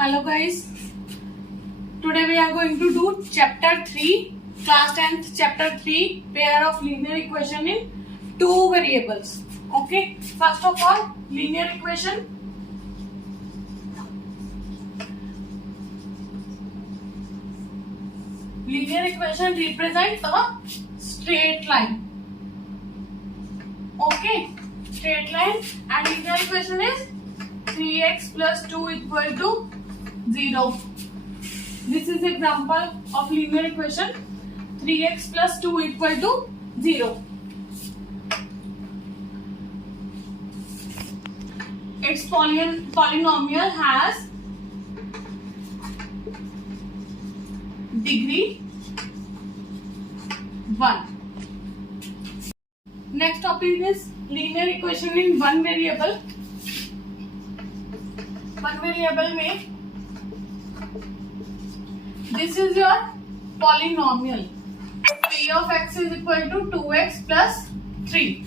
Hello guys, today we are going to do chapter 3, class 10th chapter 3, pair of linear equation in two variables. Okay, first of all, linear equation. Linear equation represents a straight line. Okay, straight line, and linear equation is 3x plus 2 equal to 0. This is example of linear equation 3x plus 2 equal to 0. Its polynomial has degree 1. Next topic is linear equation in one variable. One variable में this is your polynomial p of x is equal to 2x plus 3.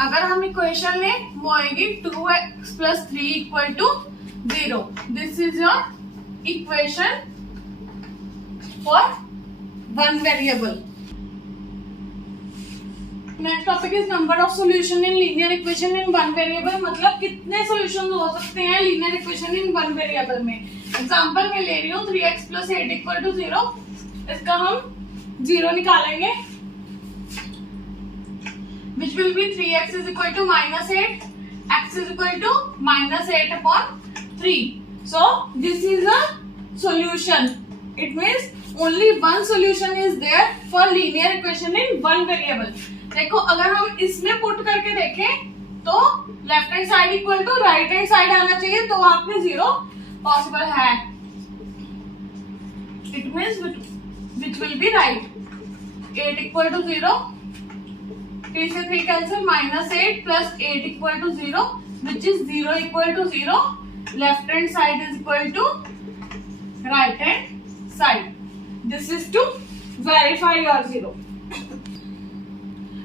अगर हम equation लें वो आएगी 2x plus 3 equal to 0. This is your equation for one variable. Next topic is number of solution in linear equation in one variable. मतलब कितने solution हो सकते हैं linear equation in one variable में. एग्जांपल मैं ले रही हूँ 3x plus 8 equal to 0. इसका हम 0 निकालेंगे which will be 3x is equal to minus 8, x is equal to minus 8 upon 3. So this is a solution. It means only one solution is there for linear equation in one variable. देखो अगर हम इसमें put करके देखें तो left hand side equal to right hand side आना चाहिए, तो वहां पे 0 पॉसिबल है. It means which will be right. 8 equal to 0, 3 से 3 cancel, minus 8 plus 8 equal to 0 which is 0 equal to 0. Left hand side is equal to right hand side. This is to verify your 0.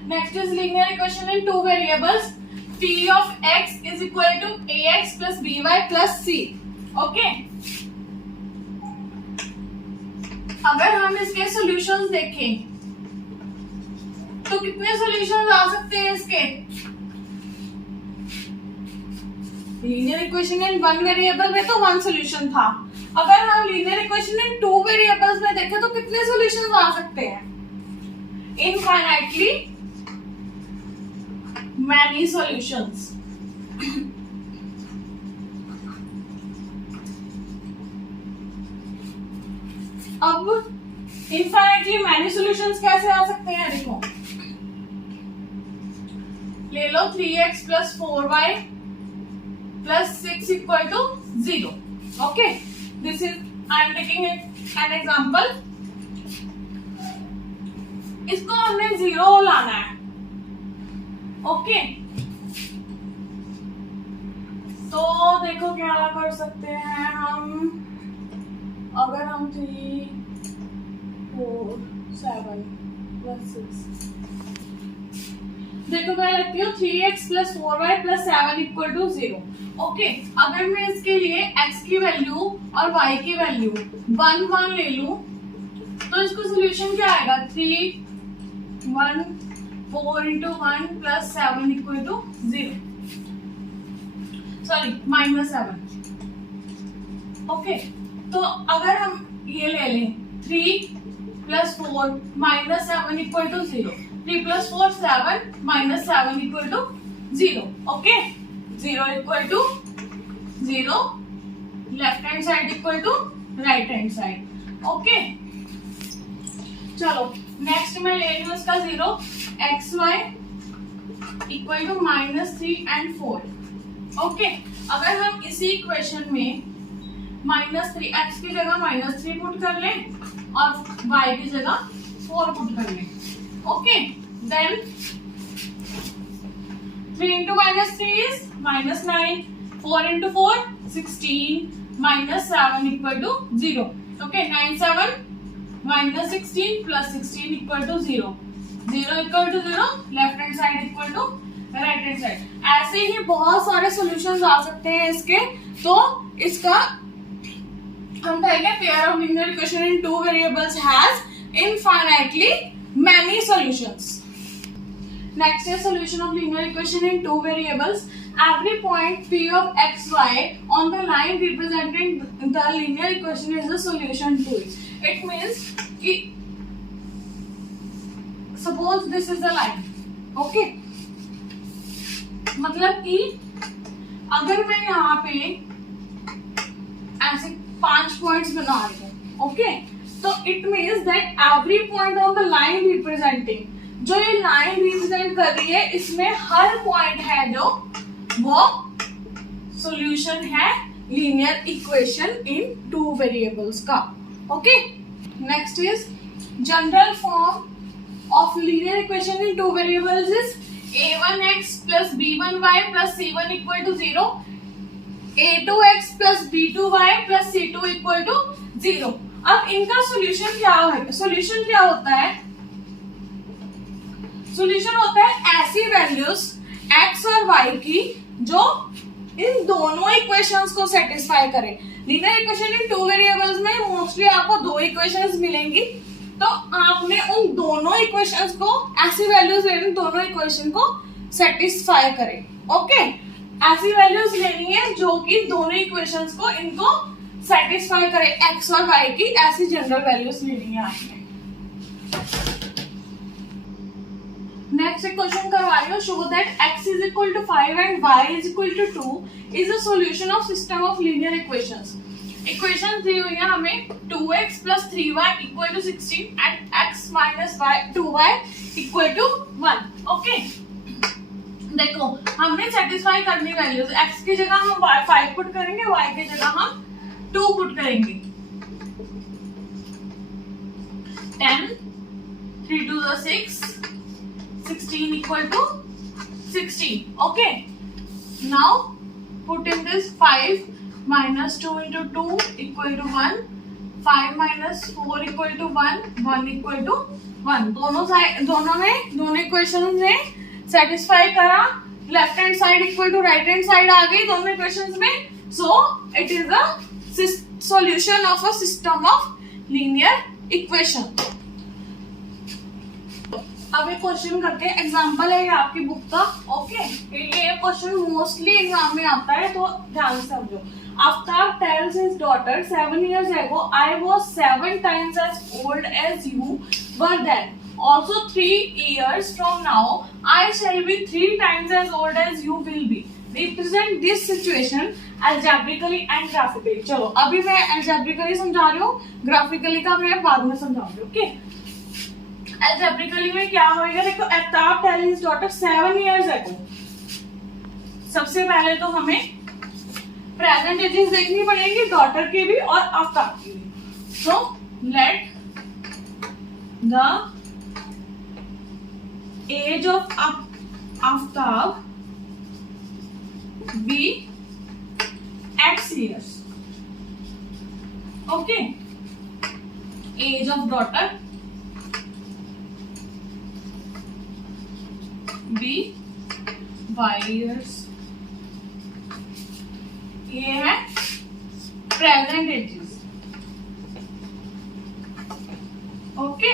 Next is linear equation in two variables. P of x is equal to ax plus by plus c. Okay. अगर हम इसके solutions देखें तो कितने solutions आ सकते हैं इसके. Linear equation in one variable में तो वन सॉल्यूशन था. अगर हम linear equation in two variables में देखें तो कितने सॉल्यूशंस आ सकते हैं. Infinitely many solutions. अब infinitely many solutions कैसे आ सकते हैं. देखो ले लो 3x plus 4y plus 6 equal to 0. Okay, this is I am taking an example. इसको हमने 0 लाना है. ओके तो देखो क्या कर सकते हैं हम. अगर हम 3 4 7 plus 6 देखो मैं लिखती हूँ 3x plus 4y plus 7 equal to 0. Okay अगर मैं इसके लिए x की वैल्यू और y की वैल्यू 1 1 ले लूं तो इसको सोल्यूशन क्या आएगा. 3 1 4 into 1 plus 7 equal to 0. Sorry, minus 7. Okay, तो अगर हम ये ले लें 3 plus 4 minus 7 equal to 0. 3 plus 4 7 minus 7 equal to 0. Okay, 0 equal to 0. Left hand side equal to right hand side. Okay, चलो नेक्स्ट मैं ले रही हूँ इसका 0. xy equal to -3 and 4. Okay अगर हम इसी इक्वेशन में -3 x की जगह -3 पुट कर लें और y की जगह 4 पुट कर लें. Okay then 3 into -3 is -9, 4 into 4 16, -7 equal to 0. Okay, 9 7 -16 plus 16 equal to 0. 0 equal to 0, left hand side equal to right hand side. ऐसे ही बहुत सारे सॉल्यूशंस आ सकते हैं इसके। तो इसका हम कहेंगे pair of linear equation in two variables has infinitely many solutions. Next is solution of linear equation in two variables. Every point p of x y on the line representing the linear equation is the solution to it. It means कि suppose this is the line, okay? मतलब कि अगर मैं यहाँ पे ऐसे 5 points बना रही हूँ, ओके, तो it means that every point on the line representing, जो ये लाइन रिप्रेजेंट कर रही है, इसमें हर पॉइंट है जो वो सॉल्यूशन है linear equation in two variables का। Okay, next is general form of linear equation in two variables is a1x plus b1y plus c1 equal to 0, a2x plus b2y plus c2 equal to 0। अब इनका solution क्या है? Solution क्या होता है? Solution होता है ऐसी वैल्यूज x और y की जो इन दोनों इक्वेशंस को सेटिस्फाई करे। Linear equation in two variables में मोस्टली आपको दो इक्वेशंस मिलेंगी, तो आपने उन दोनों इक्वेशंस को ऐसी वैल्यूज लेनी, दोनों इक्वेशन को सेटिस्फाई करे। ओके, ऐसी वैल्यूज लेनी है जो कि दोनों इक्वेशंस को इनको सेटिस्फाई करे, x और y की ऐसी जनरल वैल्यूज लेनी है आपने। नेक्स्ट क्वेश्चन करवा रही हूँ, show that x is equal to 5 and y is equal to 2 is a solution of system of linear equations. Equation दी हुई है हमें 2x plus 3y equal to 16 and x minus 2y equal to 1। Okay, देखो हमने satisfy करनी values, x की जगह हम 5 पुट करेंगे, y की जगह हम 2 पुट करेंगे। 10, 3 to the 6, 16 equal to 16. Okay, now put in this 5 minus 2 into 2 equal to 1, 5 minus 4 equal to 1, 1 equal to 1। दोनों इक्वेशन ने सेटिस्फाई करा, left hand side equal to right hand side आ गई दोनों इक्वेशंस में। So it is a solution of a system of linear equation. अब एक question करते हैं, एग्जांपल है ये आपकी बुक का। ओके, ये क्वेश्चन मोस्टली एग्जाम में आता है, तो ध्यान से समझो। Aftab tells his daughter 7 years ago, I was 7 times as old as you were then. Also 3 years from now, I shall be 3 times as old as you will be. Represent this situation algebraically and graphically. चलो अभी मैं algebraically समझा रही हूँ, graphically का मैं बाद में समझाऊंगी। ओके, algebraically में क्या होगा? देखो, Aftab tells his daughter 7 years ago। सबसे पहले तो हमें प्रेजेंट एजेस देखनी पड़ेगी, डॉटर की भी और आफ्ताब की भी। So let the age of Aftab be x years। Okay, age of daughter be y years। ये है प्रेजेंट एजेस। ओके,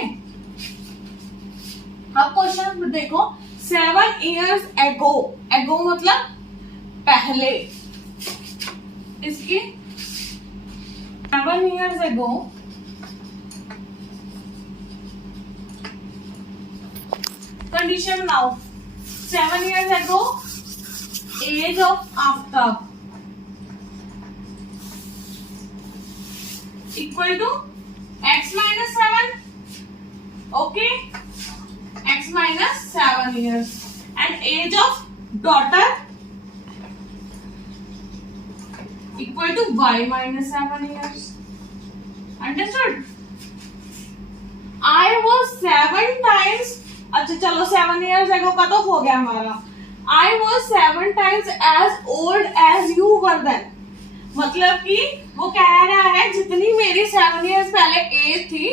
अब क्वेश्चन देखो, 7 years ago, एगो मतलब पहले, इसकी 7 years ago condition now 7 years ago age of Aftab equal to x minus 7, okay, x minus 7 years, and age of daughter equal to y minus 7 years. Understood? I was 7 times, अच्छा चलो 7 years ago का तो हो गया हमारा। I was 7 times as old as you were then। मतलब कि वो कह रहा है जितनी मेरी 7 years पहले एज थी,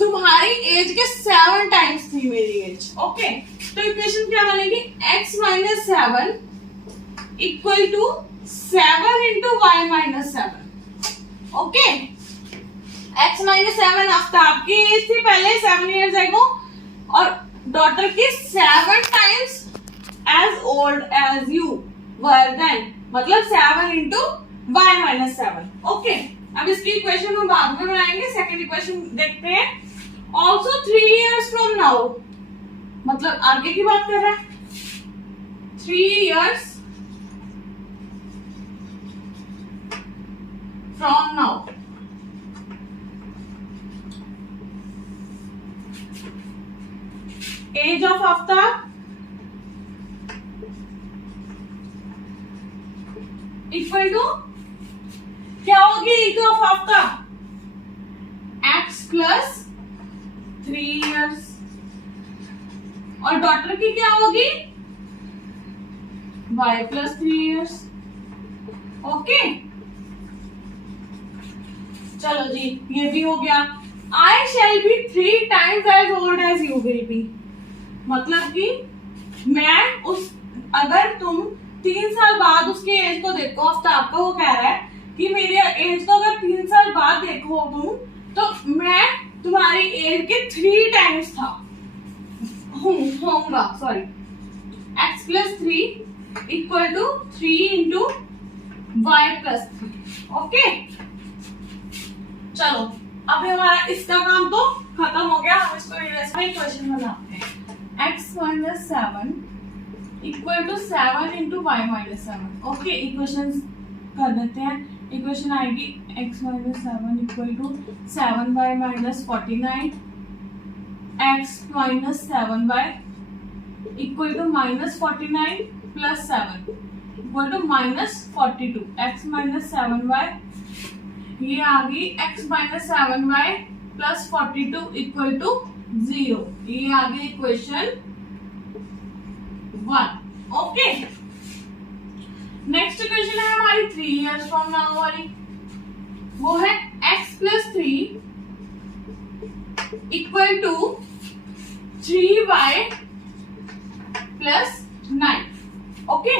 तुम्हारी एज के 7 टाइम्स थी मेरी एज। ओके, तो इक्वेशन क्या बनेगी, x minus 7 equal to 7 into y minus 7। Okay, x minus 7 Aftab की एज थी पहले 7 ईयर्स एगो, और डॉटर की 7 times as old as you were then, मतलब 7 इंटू वाई माइनस 7। ओके, अब इसकी इक्वेशन हम बाद में बनाएंगे। सेकंड इक्वेशन देखते हैं, ऑल्सो 3 years फ्रॉम नाउ, मतलब आगे की बात कर रहा है, 3 years from now age of Aftab equal to क्या होगी, age of Aftab x plus 3 years, और डॉटर की क्या होगी, y प्लस 3 years। ओके, चलो जी, ये भी हो गया। I shall be 3 times as old as you will be, मतलब कि मैं उस, अगर तुम 3 साल बाद उसकी एज को देखो, आफ्ताब को वो कह रहा है कि मेरी एज को अगर 3 साल बाद देखो तुम, तो मैं तुम्हारी एज के 3 टाइम्स था होऊंगा, sorry, x plus 3 equal to 3 into y plus 3। Okay, चलो अब हमारा इसका काम तो खत्म हो गया, हम इसको इक्वेशन बनाते हैं। x minus 7 equal to 7 into y minus 7। Okay, equation कर देते हैं। इक्वेशन आएगी x minus 7 equal to 7y minus 49, x minus 7y equal to minus 49 plus 7 equal to minus 42, x minus 7y, ये आ गई x minus 7y plus 42 equal to 0, ये आ गई इक्वेशन 1। ओके, नेक्स्ट इक्वेशन है हमारी 3 years फ्रॉम नाउ वाली, वो है x plus 3 equal to 3y plus 9। Okay,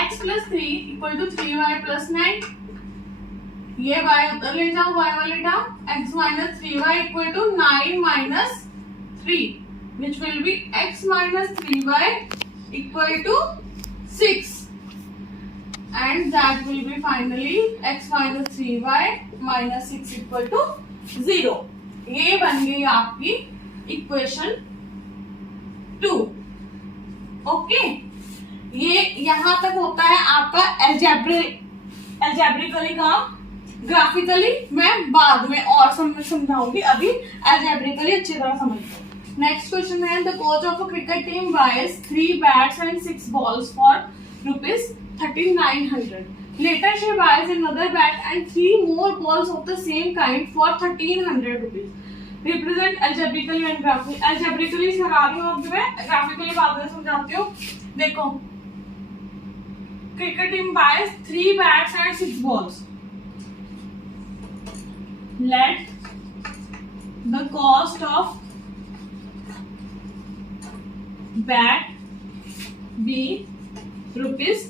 x plus 3 equal to 3y plus 9, ये y उधर ले जाओ, y वाले down, x minus 3y equal to 9 minus 3, which will be x minus 3y equal to 6, and that will be finally x minus 3y minus 6 equal to 0। ये बन गई आपकी equation 2। Okay, ये यहां तक होता है आपका एल्जेब्रिकली काम। ग्राफिकली मैं बाद में और समझाऊंगी, अभी एल्जेब्रिकली अच्छी तरह समझ लो। Next question है, the coach of a cricket team buys 3 bats and 6 balls for rupees 13,900. Later she buys another bat and 3 more balls of the same kind for 1,300 rupees. Represent algebraically and graphically. Algebraically करा रही हूँ अब मैं, graphically बाद में समझाती हूँ। देखो, cricket team buys 3 bats and 6 balls. Let the cost of bat be rupees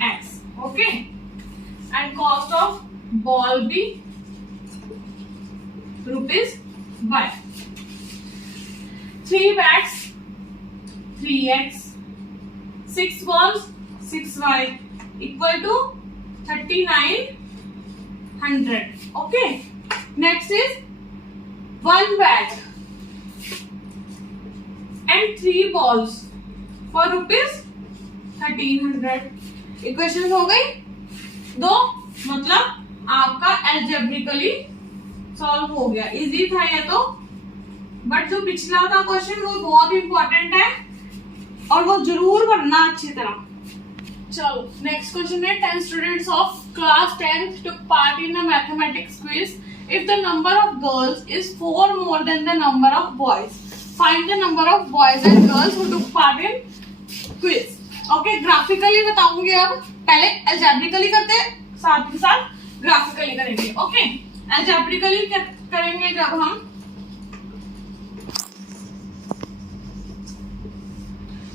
x, okay, and cost of ball be rupees y. 3 bats 3x, 6 balls 6y equal to 3,900. Okay, next is 1 bat and 3 balls for rupees 1,300। Equation हो गई दो, मतलब आपका algebraically solve हो गया। Easy था ये तो, बट जो पिछला था क्वेश्चन वो बहुत इंपॉर्टेंट है और वो जरूर करना अच्छी तरह। चलो नेक्स्ट क्वेश्चन है, 10 students of class 10th took part in a mathematics quiz. If the number of girls is 4 more than the number of boys, find the number of boys and girls who took part in quiz. Okay, graphically बताऊंगी अब, पहले algebraically करते हैं, साथ ही साथ graphically करेंगे। Okay, algebraically करेंगे जब हम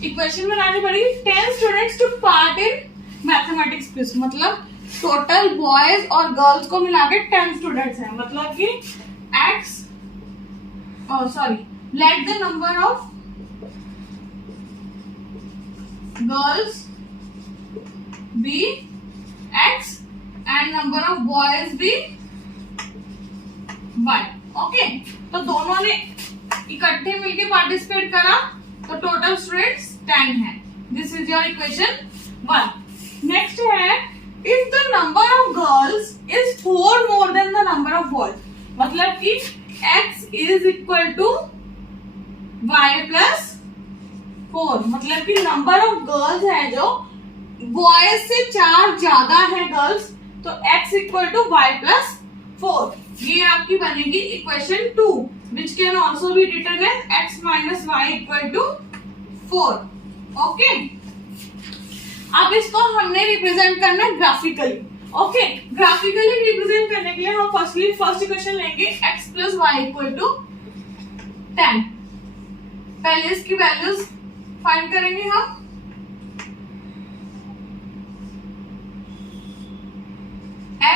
इक्वेशन बनानी पड़ेगी। 10 students to part in mathematics quiz, मतलब टोटल बॉयज और गर्ल्स को मिला के 10 स्टूडेंट्स हैं, मतलब कि let the number of girls be x and number of boys be y। Okay, तो दोनों ने इकट्ठे मिलके पार्टिसिपेट करा तो टोटल स्टूडेंट्स 10 है। This is your equation 1। Next है if the number of girls is 4 more than the number of boys, मतलब कि x is equal to y plus 4, मतलब कि नंबर ऑफ गर्ल्स है जो बॉयज से 4 ज्यादा है गर्ल्स, तो x equal to y plus 4। ये आपकी बनेगी equation 2 which can also be written as x minus y equal to 4। Okay, अब इसको हमने रिप्रेजेंट करना है ग्राफिकली। ओके, ग्राफिकली रिप्रेजेंट करने के लिए हम फर्स्ट इक्वेशन लेंगे x plus y equal to 10। पहले इसकी वैल्यूज फाइंड करेंगे हम।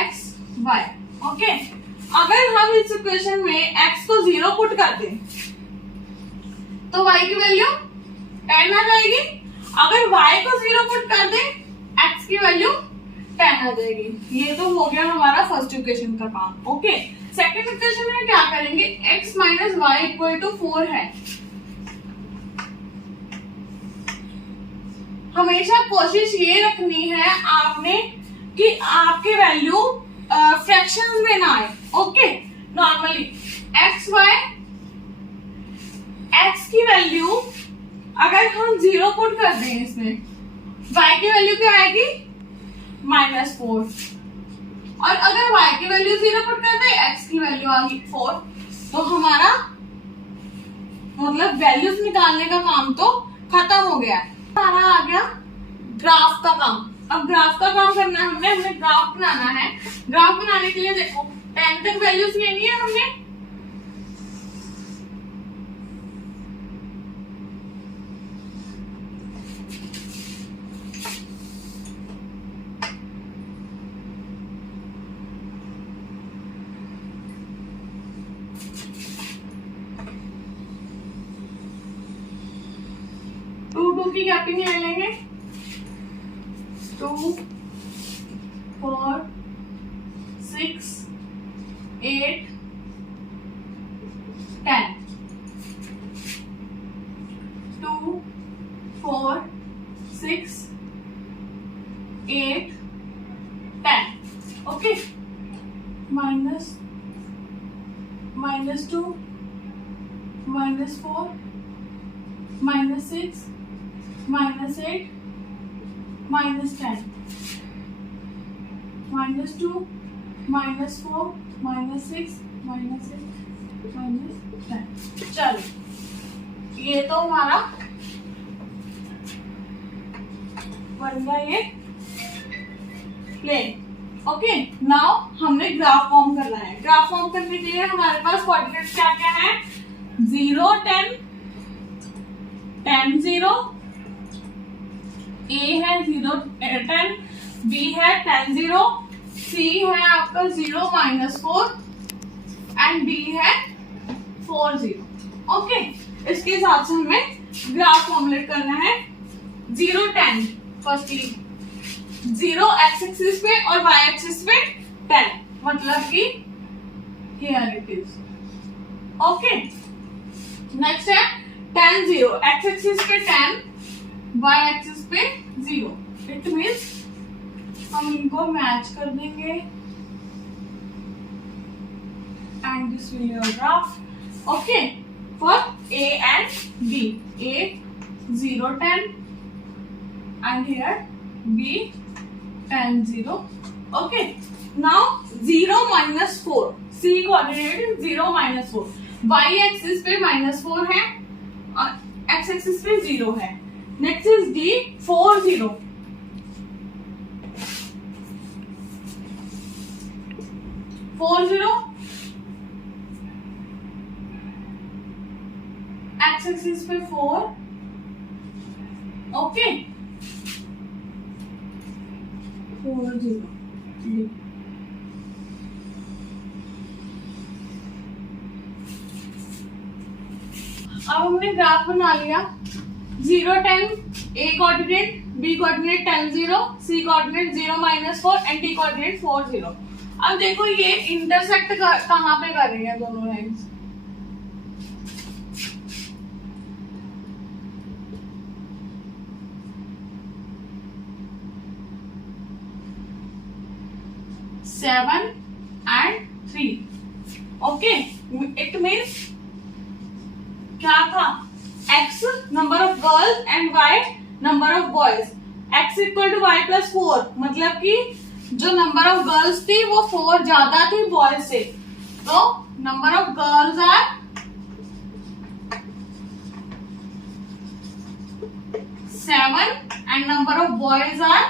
x y। ओके, अगर हम इस इक्वेशन में x को 0 पुट कर दें तो y की वैल्यू 10 आ जाएगी। अगर y को 0 पुट कर दें x की वैल्यू 10 आ जाएगी। ये तो हो गया हमारा फर्स्ट इक्वेशन का काम। ओके, सेकंड इक्वेशन में क्या करेंगे, x minus y equal to 4 है। हमेशा कोशिश ये रखनी है आपने कि आपके वैल्यू फ्रैक्शंस में ना आए। ओके, नॉर्मली x की वैल्यू अगर हम 0 पुट कर दें इसमें, y की वैल्यू क्या आएगी -4, और अगर y की वैल्यू 0 पुट कर दें x की वैल्यू आ गई 4, तो हमारा मतलब वैल्यूज निकालने का काम तो खत्म हो गया है। हमारा आ गया ग्राफ का काम। अब ग्राफ का काम करना है हमें ग्राफ बनाना है। ग्राफ बनाने के लिए देखो 10 तक वैल्यूज लेनी है हमने। टू की गैपिंग ले लेंगे, 2 4 6 8 10, 2 4 6 8 10। ओके, -2 -4 -6 -8 -10, -2 -4 -6 -8 -10। चलो, ये तो हमारा बन गया ये प्लेन। ओके, नाउ हमने ग्राफ फॉर्म करना है। ग्राफ फॉर्म करने के लिए हमारे पास कोऑर्डिनेट्स क्या क्या है, 0 10 10 0, A है 0 10, B है 10 0, C है आपका 0 -4 एंड D है 4 0। ओके, इसके हिसाब से हमें ग्राफ फॉर्मुलेट करना है। 0 10 फर्स्टली 0 x एक्सिस पे और y एक्सिस पे 10, मतलब कि here it is. Okay, next है 10 0, x एक्सिस पे 10, y एक्सिस पे 0। इट मीन्स हम इनको मैच कर देंगे and this will your graph. Okay, for A and B, A 0 10 and here B 10 0। Okay, now 0 -4, C coordinate is 0 -4, y axis पे -4 है और x एक्सिस पे 0 है। Next is D 4 0, x axis पे 4, ओके 4 0। अब हमने ग्राफ बना लिया 0 10 A coordinate, B coordinate 10 0, C coordinate 0 -4 and D coordinate 4 0। अब देखो ये इंटरसेक्ट कहाँ पे कर रही है दोनों lines, seven and 3, okay. It means क्या था, x number of girls and y number of boys, x equal to y plus 4, मतलब कि जो नंबर ऑफ गर्ल्स थी वो 4 ज्यादा थी बॉयज से, तो number of girls are 7 and number of boys are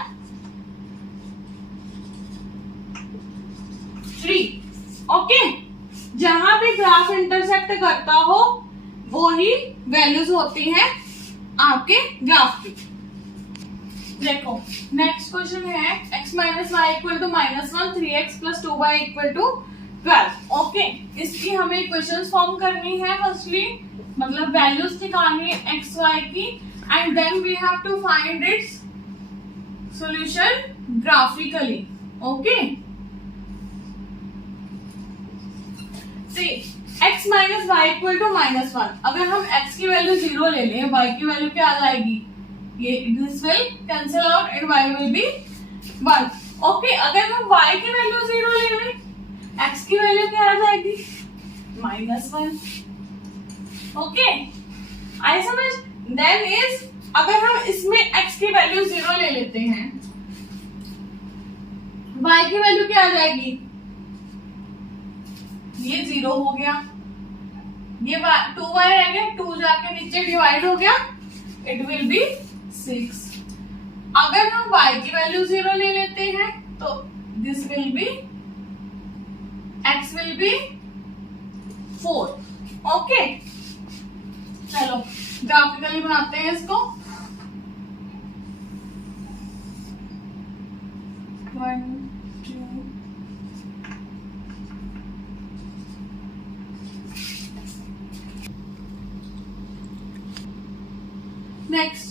3, okay. जहां भी ग्राफ इंटरसेक्ट करता हो वो ही वैल्यूज होती हैं आपके ग्राफ की। देखो नेक्स्ट क्वेश्चन है x minus y equal to -1 3x plus 2y equal to 12, okay. इसकी हमें इक्वेशंस फॉर्म करनी है फर्स्टली, मतलब वैल्यूज निकालनी है x y की, and then we have to find its solution graphically, okay. See x minus y equal to -1, अगर हम x की वैल्यू 0 ले लें, y की वैल्यू क्या आ जाएगी, ये this will cancel out and y will be 1, okay. अगर हम y की वैल्यू 0 ले लें, x की वैल्यू क्या आ जाएगी, -1, ओके। आई समझ। देन इज अगर हम इसमें x की वैल्यू 0 ले लेते हैं, y की वैल्यू क्या आ जाएगी, ये 0 हो गया, ये 2y रह गया, 2 जाके नीचे डिवाइड हो गया, इट विल बी 6। अगर हम y की वैल्यू 0 ले लेते हैं तो this will be, x will be 4, okay. चलो ग्राफिकली बनाते हैं इसको। 1 2 नेक्स्ट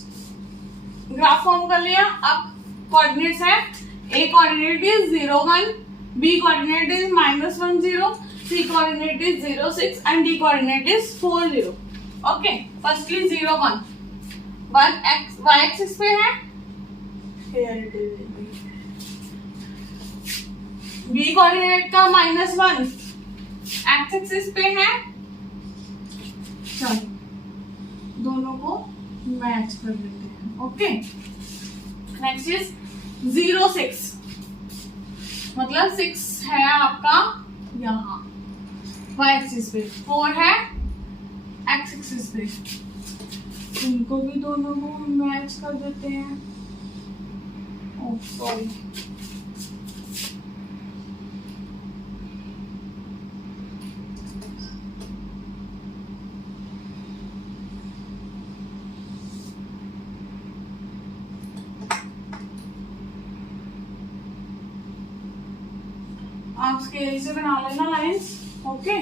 ग्राफ फॉर्म कर लिया। अब कोऑर्डिनेट्स है, a coordinate is 0 1, b coordinate is -1 0, c coordinate is 0 6 and d coordinate is 4 0, okay. Firstly 0 1 1 x y axis पे है, b कोऑर्डिनेट का -1 x एक्सिस पे है, चलो दोनों को मैच कर लेते हैं, ओके। नेक्स्ट इज 0 6, मतलब 6 है आपका यहाँ y एक्सिस पे, 4 है x एक्सिस पे, इनको भी दोनों को मैच कर देते हैं। ओह सॉरी, आप स्केल से बना लेना लाइंस, ओके।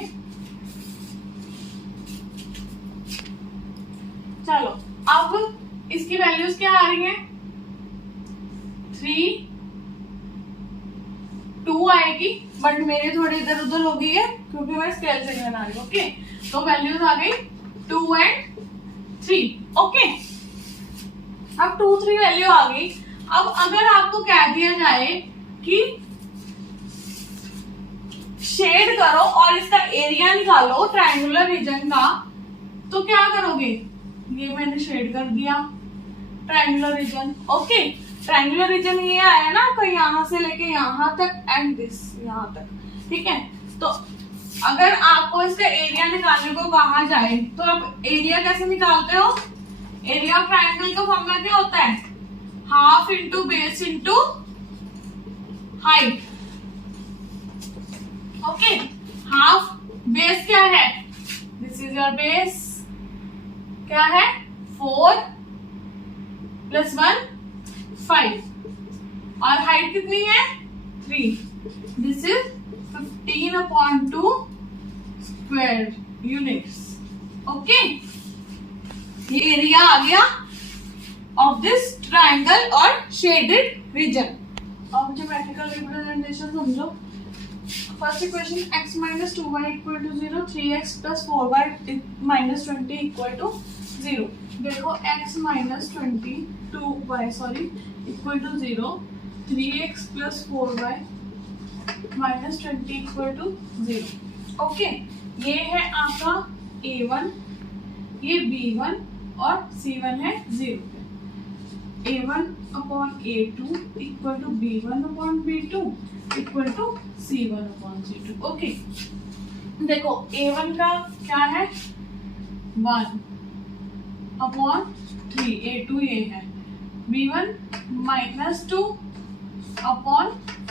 चलो अब इसकी वैल्यूज क्या आ रही हैं, 3 2 आएगी, बट मेरे थोड़ी इधर उधर हो गई है क्योंकि मैं स्केल से नहीं बना रही, ओके। तो वैल्यूज आ गई 2 एंड 3, ओके। अब 2 3 वैल्यू आ गई। अब अगर आपको कह दिया जाए कि शेड करो और इसका एरिया निकालो ट्रायंगुलर रीजन का, तो क्या करोगे, ये मैंने शेड कर दिया triangular region, okay. Triangular region ये आया ना, तो यहां से लेके यहां तक एंड दिस यहां तक, ठीक है। तो अगर आपको इसका एरिया निकालने को कहा जाए तो आप एरिया कैसे निकालते हो, एरिया ऑफ ट्रायंगल का फॉर्मूला क्या होता है, half into base into height, okay. Half base क्या है, दिस इज योर बेस क्या है 4 + 1 5 और हाइट कितनी है 3. This is 15/2 square units. Okay, ये एरिया आ गया ऑफ दिस ट्राइंगल और शेडेड रीजन. अब ज्योमेट्रिकल रिप्रेजेंटेशन समझो. First equation x - 2y = 0, 3x + 4y - 20 = 0. देखो x - 20 2y = 0, 3x + 4y - 20 = 0. Okay, ये है आपका a1, ये b1 और c1 है 0. a1/a2 = b1/b2 = c1/c2. ओके, देखो a1 का क्या है 1/3, a2 ये है. b1 - 2/4 =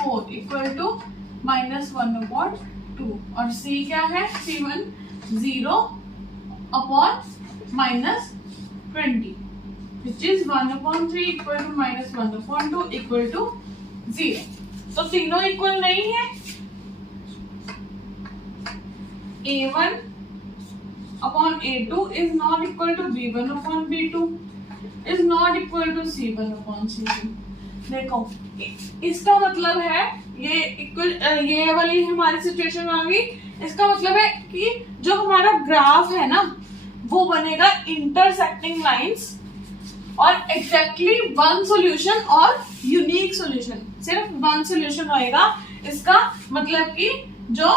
-1/2 और c क्या है c1 0/-20 which is 1/3 = -1/2 = 0. तो तीनों इक्वल नहीं है. a1/a2 is not equal to b1/b2 is not equal to c1/c2. देखो इसका मतलब है ये इक्वल, ये वाली हमारी सिचुएशन आ गई. इसका मतलब है कि जो हमारा ग्राफ है ना वो बनेगा इंटरसेक्टिंग लाइंस और एग्जैक्टली वन सॉल्यूशन और यूनिक सॉल्यूशन. सिर्फ वन सॉल्यूशन होएगा. इसका मतलब कि जो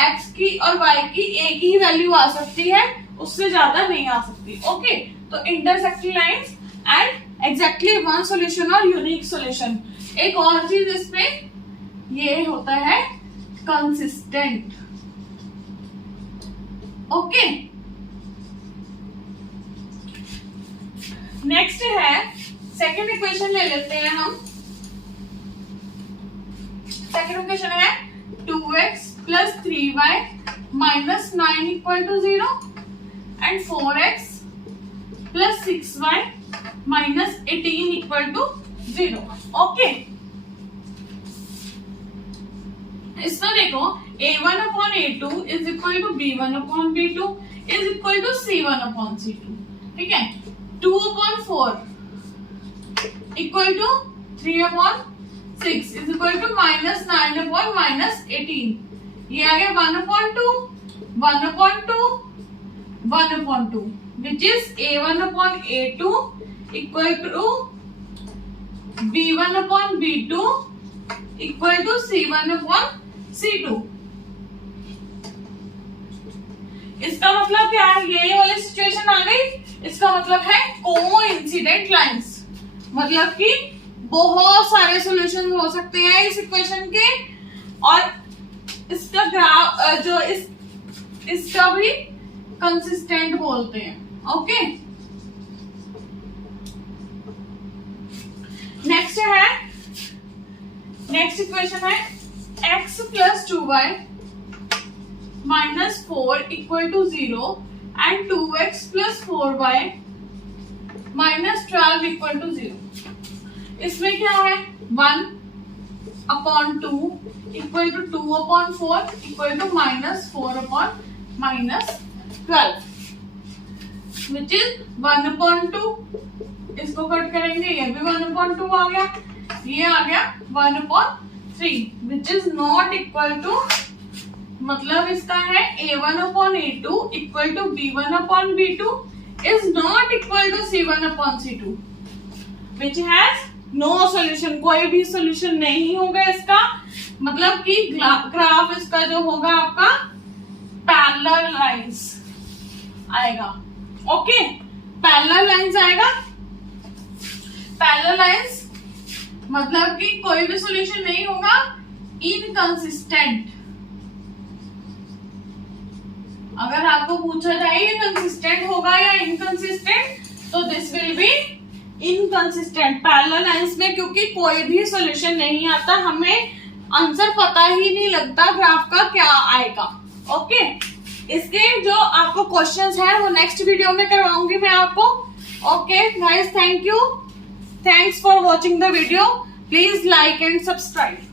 x की और y की एक ही वैल्यू आ सकती है, उससे ज्यादा नहीं आ सकती. ओके, तो intersecting lines and exactly one solution और यूनिक सॉल्यूशन. एक और चीज इसमें ये होता है कंसिस्टेंट. ओके, नेक्स्ट है सेकंड इक्वेशन ले लेते हैं हम. सेकंड इक्वेशन है 2x + 3y - 9 = 0 and 4x + 6y - 18 = 0. Okay, इसमें देखो a1/a2 = b1/b2 = c1/c2. ठीक है. 2/4 = 3/6 = -9/-18. ये आ गया 1/2 1/2 1/2 which is a1/a2 = b1/b2 = c1/c2. इसका मतलब क्या है, ये वाली सिचुएशन आ गई. इसका मतलब है कोइंसिडेंट लाइंस. मतलब कि बहुत सारे सॉल्यूशन हो सकते हैं इस इक्वेशन के और इसका ग्राफ जो इसका भी कंसिस्टेंट बोलते हैं. ओके, नेक्स्ट इक्वेशन है x + 2y - 4 = 0 and 2x + 4y - 12 = 0. इसमें क्या है 1/2 = 2/4 = -4/-12 which is 1/2. इसको कट करेंगे, ये भी 1/2 आ गया. ये आ गया 1/3 which is not equal to, मतलब इसका है a1/a2 = b1/b2 is not equal to c1/c2 which has no solution. कोई भी सॉल्यूशन नहीं होगा इसका. मतलब कि ग्राफ इसका जो होगा आपका पैरेलल लाइंस आएगा. ओके, पैरेलल लाइंस आएगा. पैरेलल लाइंस मतलब कि कोई भी सॉल्यूशन नहीं होगा. इनकंसिस्टेंट. अगर आपको पूछा जाए ये कंसिस्टेंट होगा या इनकंसिस्टेंट, तो this will be inconsistent. Parallel lines में क्योंकि कोई भी सॉल्यूशन नहीं आता, हमें आंसर पता ही नहीं लगता ग्राफ का क्या आएगा. ओके, इसके जो आपको क्वेश्चंस हैं वो नेक्स्ट वीडियो में करवाऊंगी मैं आपको। Okay guys, thank you, thanks for watching the video, please like and subscribe.